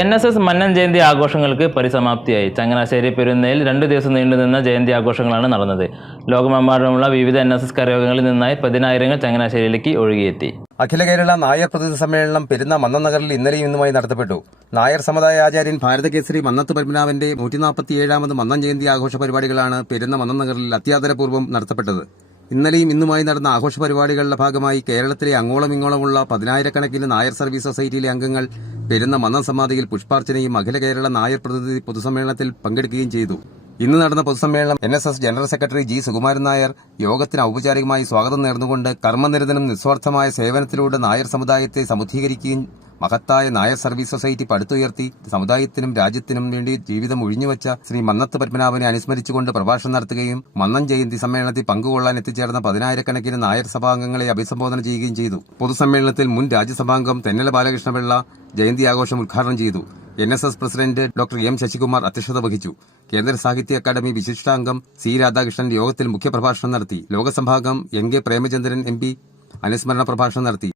N S S Mannam Jayanthi ആഘോഷങ്ങൾക്ക് പരിസമാപ്തിയായി. ചങ്ങനാശ്ശേരി പെരുന്നയിൽ രണ്ടു ദിവസം നീണ്ടുനിന്ന ജയന്തി ആഘോഷങ്ങളാണ് നടന്നത്. ലോകമെമ്പാടുമുള്ള വിവിധ എൻ എസ് എസ് കരയോഗങ്ങളിൽ നിന്നായി പതിനായിരങ്ങൾ ചങ്ങനാശ്ശേരിയിലേക്ക് ഒഴുകിയെത്തി. അഖില കേരള നായർ പ്രതിനിധി സമ്മേളനം പെരുന്ന മന്നനഗറിൽ ഇന്നലെയും ഇന്നുമായി നടത്തപ്പെട്ടു. നായർ സമുദായ ആചാര്യൻ ഭാരതകേസരി മന്നത്ത് പത്മനാഭന്റെ നൂറ്റിനാൽപ്പത്തിയേഴാമത് മന്നൻ ജയന്തി ആഘോഷ പരിപാടികളാണ് പെരുന്ന മന്നനഗറിൽ അത്യാദരപൂർവം നടത്തപ്പെട്ടത്. ഇന്നലെയും ഇന്നുമായി നടന്ന ആഘോഷ പരിപാടികളുടെ ഭാഗമായി കേരളത്തിലെ അങ്ങോളമിങ്ങോളമുള്ള പതിനായിരക്കണക്കിന് നായർ സർവീസ് സൊസൈറ്റിയിലെ അംഗങ്ങൾ പെരുന്ന മന്നസമാധിയിൽ പുഷ്പാർച്ചനയും അഖില കേരള നായർ പ്രതിനിധി പൊതുസമ്മേളനത്തിൽ പങ്കെടുക്കുകയും ചെയ്തു. ഇന്ന് നടന്ന പൊതുസമ്മേളനം N S S general secretary G Sukumaran Nair യോഗത്തിന് ഔപചാരികമായി സ്വാഗതം നേർന്നുകൊണ്ട് കർമ്മനിരതനും നിസ്വാർത്ഥമായ സേവനത്തിലൂടെ നായർ സമുദായത്തെ സമുദ്ധീകരിക്കുകയും മഹത്തായ നായർ സർവീസ് സൊസൈറ്റി പടുത്തുയർത്തി സമുദായത്തിനും രാജ്യത്തിനും വേണ്ടി ജീവിതം ഒഴിഞ്ഞുവച്ച ശ്രീ മന്നത്ത് പത്മനാഭനെ അനുസ്മരിച്ചുകൊണ്ട് പ്രഭാഷണം നടത്തുകയും മന്നം ജയന്തി സമ്മേളനത്തിൽ പങ്കുകൊള്ളാൻ എത്തിച്ചേർന്ന പതിനായിരക്കണക്കിന് നായർ സഭാംഗങ്ങളെ അഭിസംബോധന ചെയ്യുകയും ചെയ്തു. പൊതുസമ്മേളനത്തിൽ മുൻ രാജ്യസഭാംഗം തെന്നല ബാലകൃഷ്ണപിള്ള ജയന്തി ആഘോഷം ഉദ്ഘാടനം ചെയ്തു. N S S president doctor M Sasikumar അധ്യക്ഷത വഹിച്ചു. കേന്ദ്ര സാഹിത്യ അക്കാദമി വിശിഷ്ടാംഗം സി രാധാകൃഷ്ണൻ യോഗത്തിൽ മുഖ്യപ്രഭാഷണം നടത്തി. ലോകസഭാംഗം N K Premachandran M P അനുസ്മരണ പ്രഭാഷണം നടത്തി.